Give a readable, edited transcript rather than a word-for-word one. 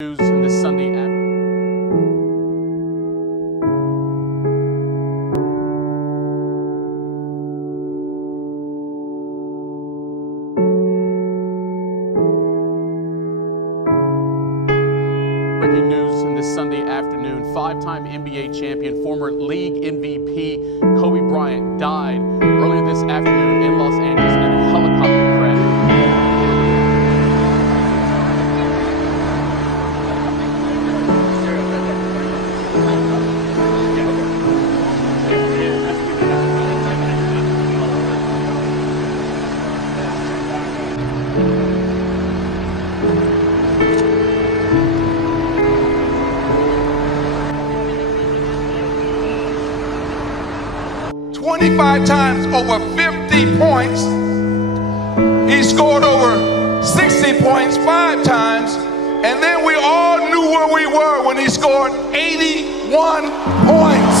News this Sunday afternoon. Breaking news this Sunday afternoon. Five-time NBA champion, former league MVP Kobe Bryant died earlier this afternoon in Los Angeles in a helicopter crash. "25 times over 50 points. He scored over 60 points 5 times. And then we all knew where we were when he scored 81 points.